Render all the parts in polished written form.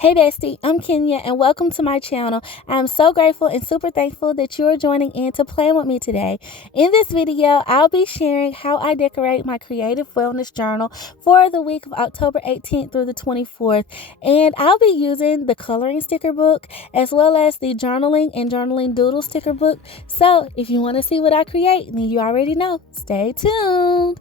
Hey Bestie, I'm Kenya and welcome to my channel. I'm so grateful and super thankful that you are joining in to plan with me today. In this video, I'll be sharing how I decorate my creative wellness journal for the week of October 18th through the 24th. And I'll be using the coloring sticker book as well as the journaling and journaling doodle sticker book. So if you want to see what I create, then you already know. Stay tuned.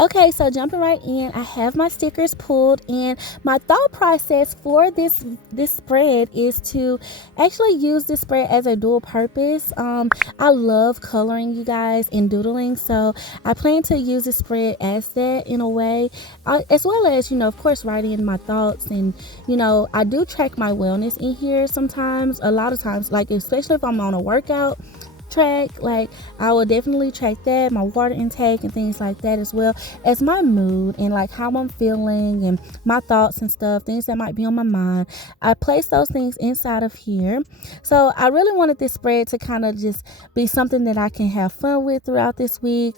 Okay, so jumping right in, I have my stickers pulled, and my thought process for this spread is to actually use this spread as a dual purpose. I love coloring, you guys, and doodling, so I plan to use this spread as that in a way, as well as, of course, writing in my thoughts. And I do track my wellness in here sometimes, a lot of times, like especially if I'm on a workout track, like I will definitely track that, my water intake and things like that, as well as my mood and like how I'm feeling and my thoughts and stuff, things that might be on my mind. I place those things inside of here. So I really wanted this spread to kind of just be something that I can have fun with throughout this week,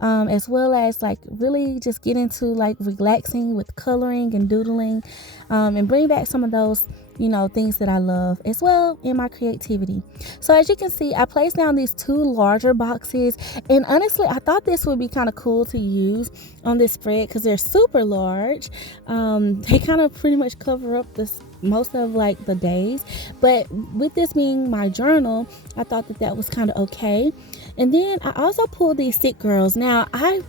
as well as like really just get into like relaxing with coloring and doodling, and bring back some of those things that I love as well in my creativity. So as you can see, I placed down these two larger boxes, and honestly I thought this would be kind of cool to use on this spread because they're super large. They kind of pretty much cover up this most of like the days, but with this being my journal, I thought that was kind of okay. And then I also pulled these stick girls. Now I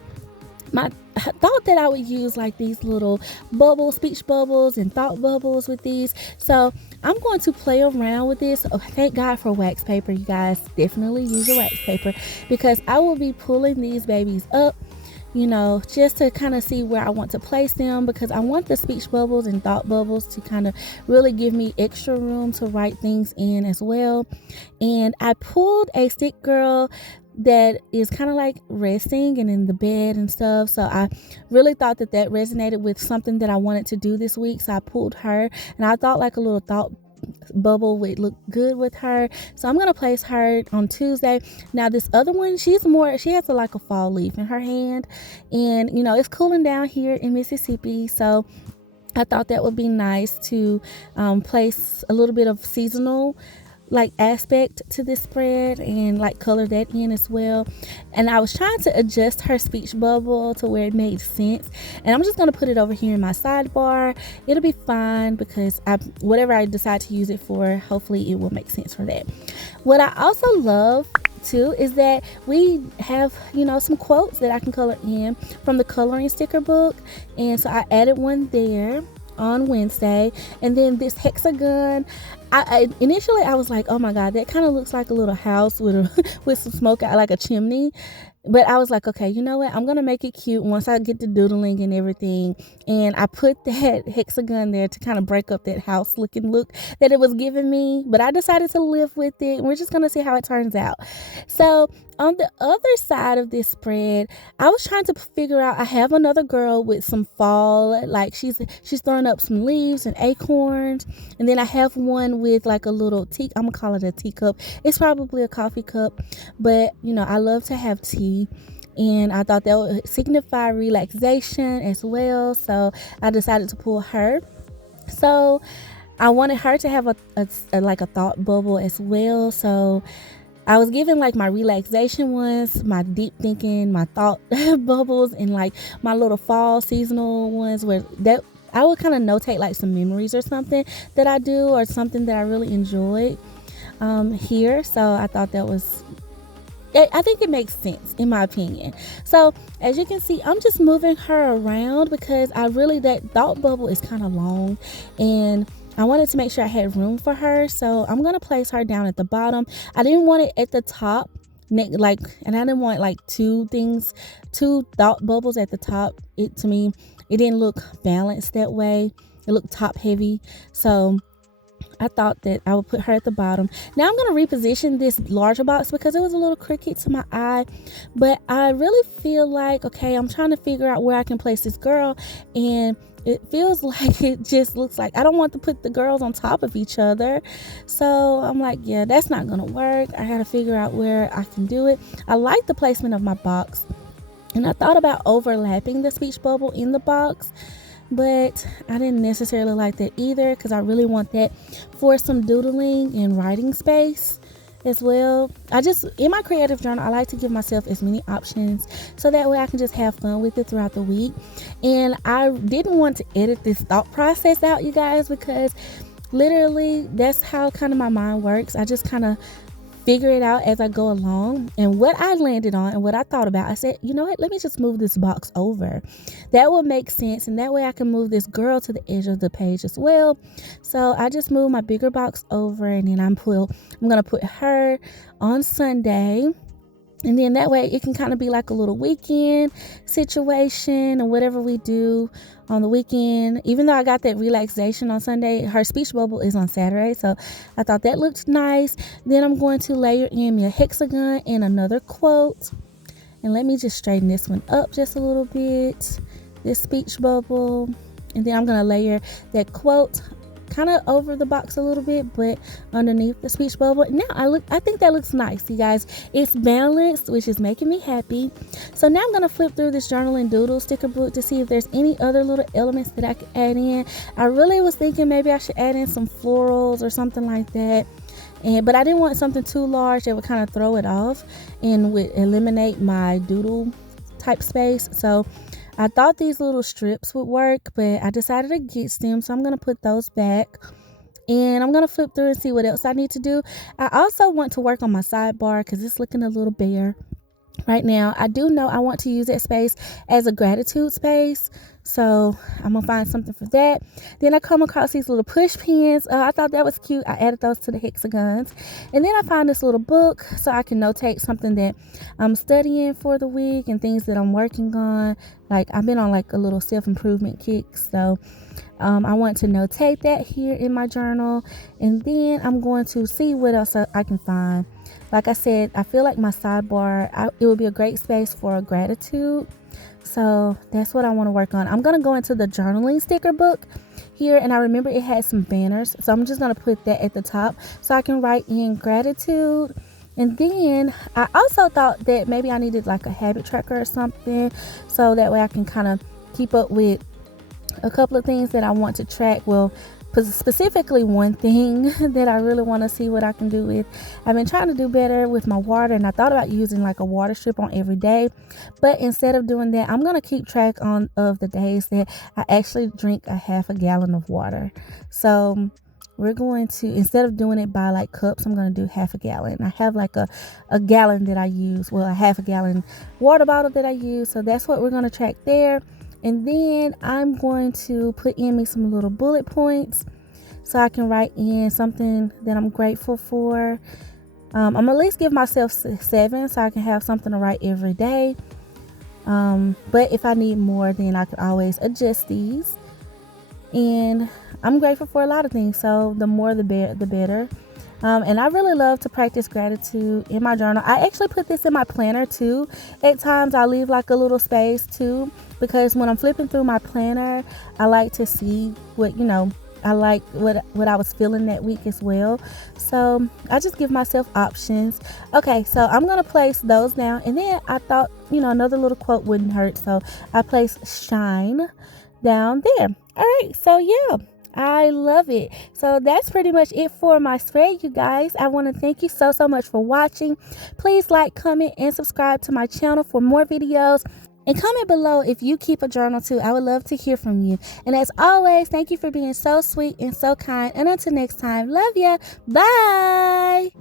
thought that I would use like these little bubbles, speech bubbles and thought bubbles with these. So I'm going to play around with this. Oh, thank God for wax paper, you guys. Definitely use a wax paper because I will be pulling these babies up, just to kind of see where I want to place them, because I want the speech bubbles and thought bubbles to kind of really give me extra room to write things in as well. And I pulled a stick girl that is kind of like resting and in the bed and stuff, so I really thought that resonated with something that I wanted to do this week. So I pulled her, and I thought like a little thought bubble would look good with her, so I'm gonna place her on Tuesday. Now this other one, she has like a fall leaf in her hand, and it's cooling down here in Mississippi, so I thought that would be nice to place a little bit of seasonal like aspect to this spread and like color that in as well. And I was trying to adjust her speech bubble to where it made sense, and I'm just going to put it over here in my sidebar. It'll be fine because whatever I decide to use it for, hopefully it will make sense for that. What I also love too is that we have some quotes that I can color in from the coloring sticker book, and so I added one there on Wednesday. And then this hexagon, I initially I was like, oh my god, that kind of looks like a little house with with some smoke out, like a chimney. But I was like, okay, you know what, I'm gonna make it cute once I get to doodling and everything. And I put that hexagon there to kind of break up that house looking look that it was giving me, but I decided to live with it, and we're just gonna see how it turns out. So on the other side of this spread, I was trying to figure out, I have another girl with some fall, like she's throwing up some leaves and acorns. And then I have one with like a little tea, I'm gonna call it a teacup. It's probably a coffee cup, but I love to have tea, and I thought that would signify relaxation as well, so I decided to pull her. So I wanted her to have like a thought bubble as well, so I was given like my relaxation ones, my deep thinking, my thought bubbles, and like my little fall seasonal ones where that I would kind of notate like some memories or something that I do, or something that I really enjoyed here. So I thought I think it makes sense in my opinion. So as you can see, I'm just moving her around because that thought bubble is kind of long, and I wanted to make sure I had room for her. So I'm gonna place her down at the bottom. I didn't want it at the top, and I didn't want like two thought bubbles at the top. To me, it didn't look balanced that way. It looked top heavy. So I thought that I would put her at the bottom. Now I'm going to reposition this larger box because it was a little crooked to my eye. But I really feel like, okay, I'm trying to figure out where I can place this girl. And it feels like it just looks like I don't want to put the girls on top of each other. So I'm like, yeah, that's not going to work. I got to figure out where I can do it. I like the placement of my box. And I thought about overlapping the speech bubble in the box, but I didn't necessarily like that either because I really want that for some doodling and writing space as well. In my creative journal, I like to give myself as many options so that way I can just have fun with it throughout the week. And I didn't want to edit this thought process out, you guys, because literally that's how kind of my mind works. I just kind of figure it out as I go along. And what I landed on and what I thought about, I said, you know what, let me just move this box over. That will make sense, and that way I can move this girl to the edge of the page as well. So I just moved my bigger box over, and then I'm gonna put her on Sunday. And then that way it can kind of be like a little weekend situation or whatever we do on the weekend. Even though I got that relaxation on Sunday, her speech bubble is on Saturday. So I thought that looked nice. Then I'm going to layer in me a hexagon and another quote. And let me just straighten this one up just a little bit. This speech bubble. And then I'm going to layer that quote kind of over the box a little bit, but underneath the speech bubble. Now I think that looks nice, you guys. It's balanced, which is making me happy. So now I'm going to flip through this Journaling Doodle sticker book to see if there's any other little elements that I could add in. I really was thinking maybe I should add in some florals or something like that. But I didn't want something too large that would kind of throw it off and would eliminate my doodle type space. So I thought these little strips would work, but I decided against them. So I'm going to put those back. And I'm going to flip through and see what else I need to do. I also want to work on my sidebar because it's looking a little bare right now. I do know I want to use that space as a gratitude space. So I'm going to find something for that. Then I come across these little push pins. I thought that was cute. I added those to the hexagons. And then I find this little book so I can notate something that I'm studying for the week and things that I'm working on. Like I've been on like a little self-improvement kick. So I want to notate that here in my journal. And then I'm going to see what else I can find. Like I said, I feel like my sidebar, it would be a great space for a gratitude. So that's what I want to work on. I'm going to go into the journaling sticker book here. And I remember it had some banners. So I'm just going to put that at the top so I can write in gratitude. And then I also thought that maybe I needed like a habit tracker or something. So that way I can kind of keep up with a couple of things that I want to track. Well, specifically one thing that I really want to see what I can do with. I've been trying to do better with my water, and I thought about using like a water strip on every day, but instead of doing that, I'm going to keep track of the days that I actually drink a half a gallon of water. So we're going to, instead of doing it by like cups, I'm going to do half a gallon. I have like a gallon that I use, well, a half a gallon water bottle that I use. So that's what we're going to track there. And then I'm going to put in me some little bullet points so I can write in something that I'm grateful for. I'm going to at least give myself 7 so I can have something to write every day. But if I need more, then I can always adjust these. And I'm grateful for a lot of things. So the more the better. And I really love to practice gratitude in my journal. I actually put this in my planner too. At times I leave like a little space too, because when I'm flipping through my planner, I like to see what, I like what I was feeling that week as well. So I just give myself options. Okay, so I'm going to place those down. And then I thought, another little quote wouldn't hurt. So I placed shine down there. All right, so yeah. I love it. So that's pretty much it for my spread, you guys. I want to thank you so much for watching. Please like, comment, and subscribe to my channel for more videos. And comment below if you keep a journal too. I would love to hear from you. And as always, thank you for being so sweet and so kind. And until next time, love ya. Bye.